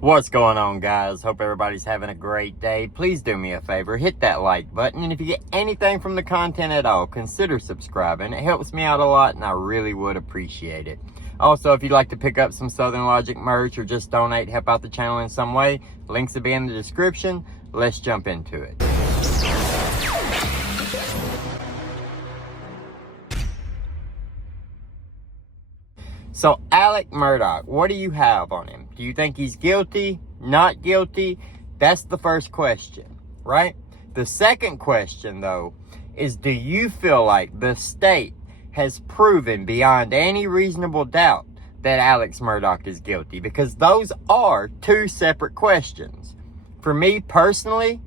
What's going on, guys? Hope everybody's having a great day. Please do me a favor, hit that like button, and if you get anything from the content at all, consider subscribing. It helps me out a lot and I really would appreciate it. Also, if you'd like to pick up some SouthernLogic merch or just donate, help out the channel in some way, links will be in the description. Let's jump into it. So, Alex Murdaugh, what do you have on him? Do you think he's guilty? Not guilty? That's the first question, right? The second question, though, is do you feel like the state has proven beyond any reasonable doubt that Alex Murdaugh is guilty? Because those are two separate questions. For me personally,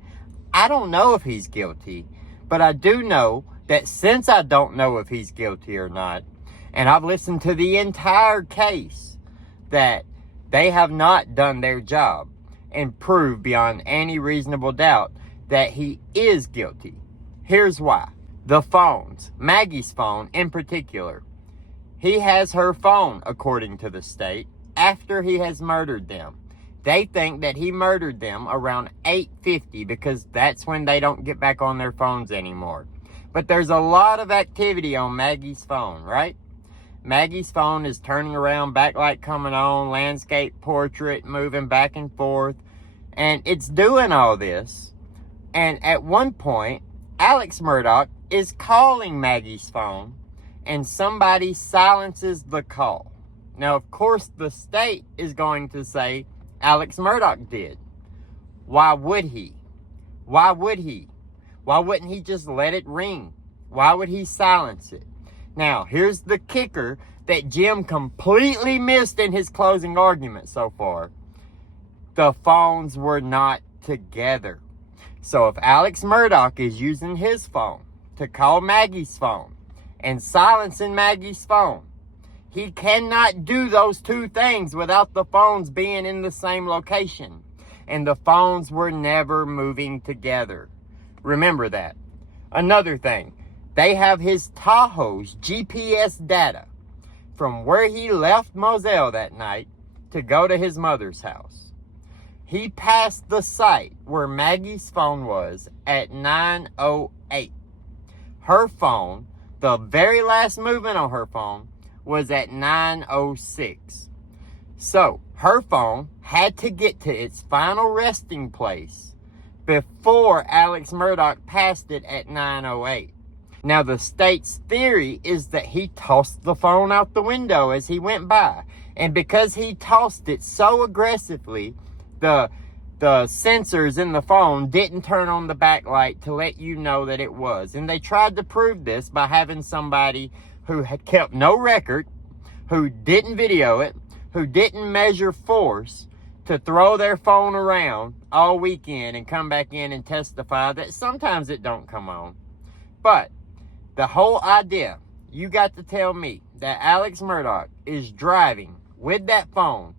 I don't know if he's guilty, but I do know that since I don't know if he's guilty or not, and I've listened to the entire case, that they have not done their job and proved beyond any reasonable doubt that he is guilty. Here's why. The phones, Maggie's phone in particular. He has her phone, according to the state, after he has murdered them. They think that he murdered them around 8:50 because that's when they don't get back on their phones anymore. But there's a lot of activity on Maggie's phone, right? Maggie's phone is turning around, backlight coming on, landscape portrait moving back and forth, and it's doing all this. And at one point, Alex Murdaugh is calling Maggie's phone, and somebody silences the call. Now, of course, the state is going to say Alex Murdaugh did. Why would he? Why would he? Why wouldn't he just let it ring? Why would he silence it? Now, here's the kicker that Jim completely missed in his closing argument so far. The phones were not together. So if Alex Murdaugh is using his phone to call Maggie's phone and silencing Maggie's phone, he cannot do those two things without the phones being in the same location. And the phones were never moving together. Remember that. Another thing. They have his Tahoe's GPS data from where he left Moselle that night to go to his mother's house. He passed the site where Maggie's phone was at 9:08. Her phone, the very last movement on her phone, was at 9:06. So, her phone had to get to its final resting place before Alex Murdaugh passed it at 9:08. Now, the state's theory is that he tossed the phone out the window as he went by. And because he tossed it so aggressively, the sensors in the phone didn't turn on the backlight to let you know that it was. And they tried to prove this by having somebody who had kept no record, who didn't video it, who didn't measure force, to throw their phone around all weekend and come back in and testify that sometimes it don't come on. But the whole idea, you got to tell me that Alex Murdaugh is driving with that phone,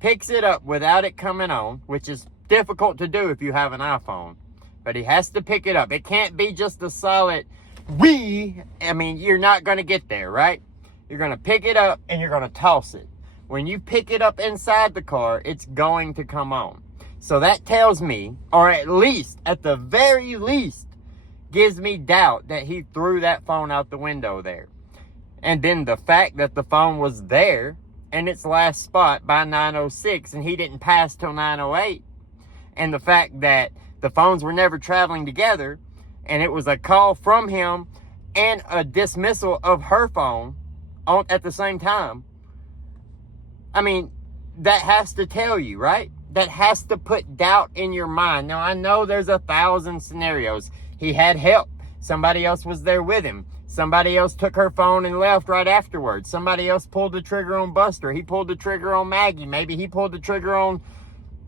picks it up without it coming on, which is difficult to do if you have an iPhone, but he has to pick it up. It can't be just a solid you're not going to get there, right? You're going to pick it up and you're going to toss it. When you pick it up inside the car, it's going to come on. So that tells me, or at the very least, gives me doubt that he threw that phone out the window there. And then the fact that the phone was there in its last spot by 9:06 and he didn't pass till 9:08. And the fact that the phones were never traveling together and it was a call from him and a dismissal of her phone at the same time. I mean, that has to tell you, right? That has to put doubt in your mind. Now, I know there's 1,000 scenarios. He had help. Somebody else was there with him. Somebody else took her phone and left right afterwards. Somebody else pulled the trigger on Buster. He pulled the trigger on Maggie. Maybe he pulled the trigger on,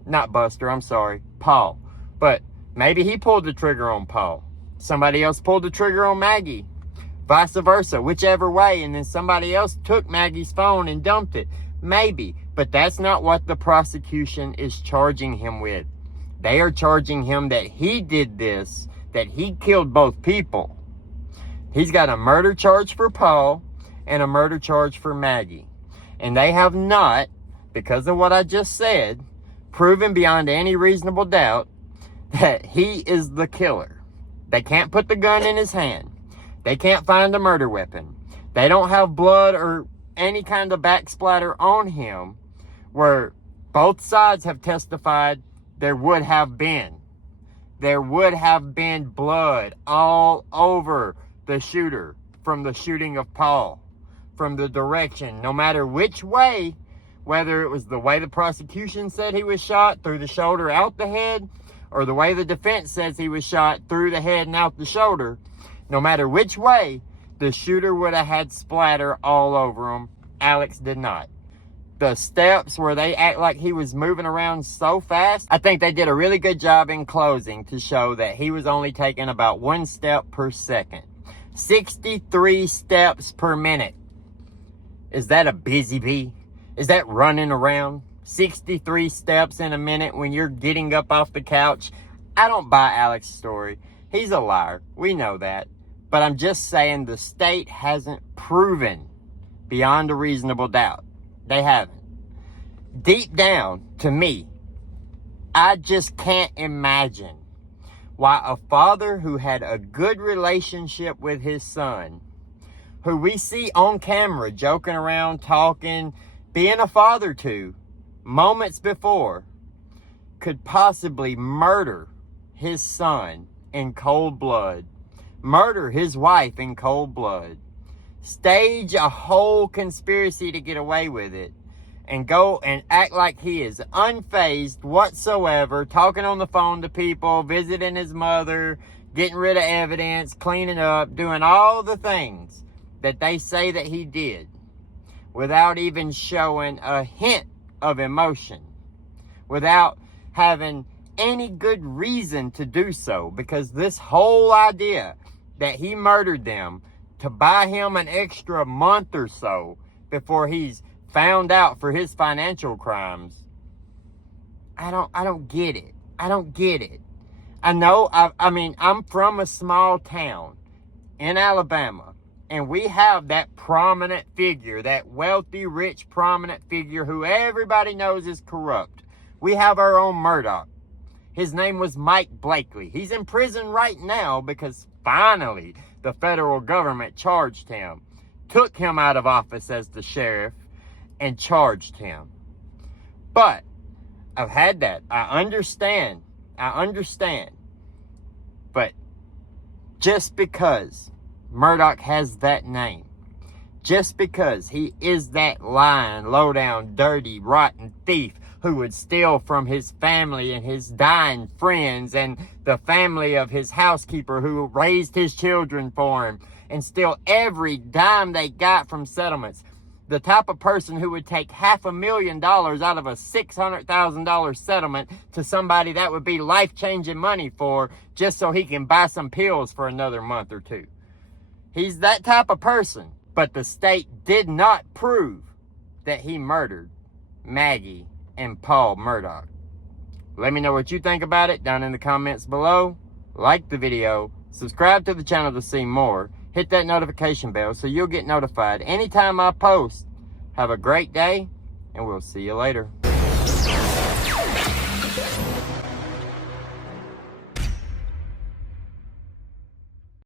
not Buster, I'm sorry, Paul. But maybe he pulled the trigger on Paul. Somebody else pulled the trigger on Maggie. Vice versa, whichever way. And then somebody else took Maggie's phone and dumped it. Maybe. But that's not what the prosecution is charging him with. They are charging him that he did this, that he killed both people. He's got a murder charge for Paul and a murder charge for Maggie. And they have not, because of what I just said, proven beyond any reasonable doubt that he is the killer. They can't put the gun in his hand. They can't find a murder weapon. They don't have blood or any kind of backsplatter on him where both sides have testified there would have been. There would have been blood all over the shooter from the shooting of Paul, from the direction, no matter which way, whether it was the way the prosecution said he was shot, through the shoulder, out the head, or the way the defense says he was shot, through the head and out the shoulder. No matter which way, the shooter would have had splatter all over him. Alex did not. The steps where they act like he was moving around so fast, I think they did a really good job in closing to show that he was only taking about 1 step per second. 63 steps per minute. Is that a busy bee? Is that running around? 63 steps in a minute when you're getting up off the couch? I don't buy Alex's story. He's a liar. We know that. But I'm just saying the state hasn't proven beyond a reasonable doubt. They haven't. Deep down, to me, I just can't imagine why a father who had a good relationship with his son, who we see on camera joking around, talking, being a father to, moments before, could possibly murder his son in cold blood, murder his wife in cold blood, stage a whole conspiracy to get away with it, and go and act like he is unfazed whatsoever, talking on the phone to people, visiting his mother, getting rid of evidence, cleaning up, doing all the things that they say that he did, without even showing a hint of emotion, without having any good reason to do so, because this whole idea that he murdered them to buy him an extra month or so before he's found out for his financial crimes, I don't get it. I don't get it. I know, I mean, I'm from a small town in Alabama, and we have that prominent figure, that wealthy, rich, prominent figure who everybody knows is corrupt. We have our own Murdaugh. His name was Mike Blakely. He's in prison right now because finally the federal government charged him, took him out of office as the sheriff, and charged him. But I've had that. I understand. But just because Murdaugh has that name, just because he is that lying, low-down, dirty, rotten thief who would steal from his family and his dying friends and the family of his housekeeper who raised his children for him, and steal every dime they got from settlements, the type of person who would take $500,000 out of a $600,000 settlement to somebody that would be life-changing money for, just so he can buy some pills for another month or two. He's that type of person. But the state did not prove that he murdered Maggie and Paul Murdaugh. Let me know what you think about it down in the comments below. Like the video, subscribe to the channel to see more. Hit that notification bell so you'll get notified anytime I post. Have a great day, and we'll see you later.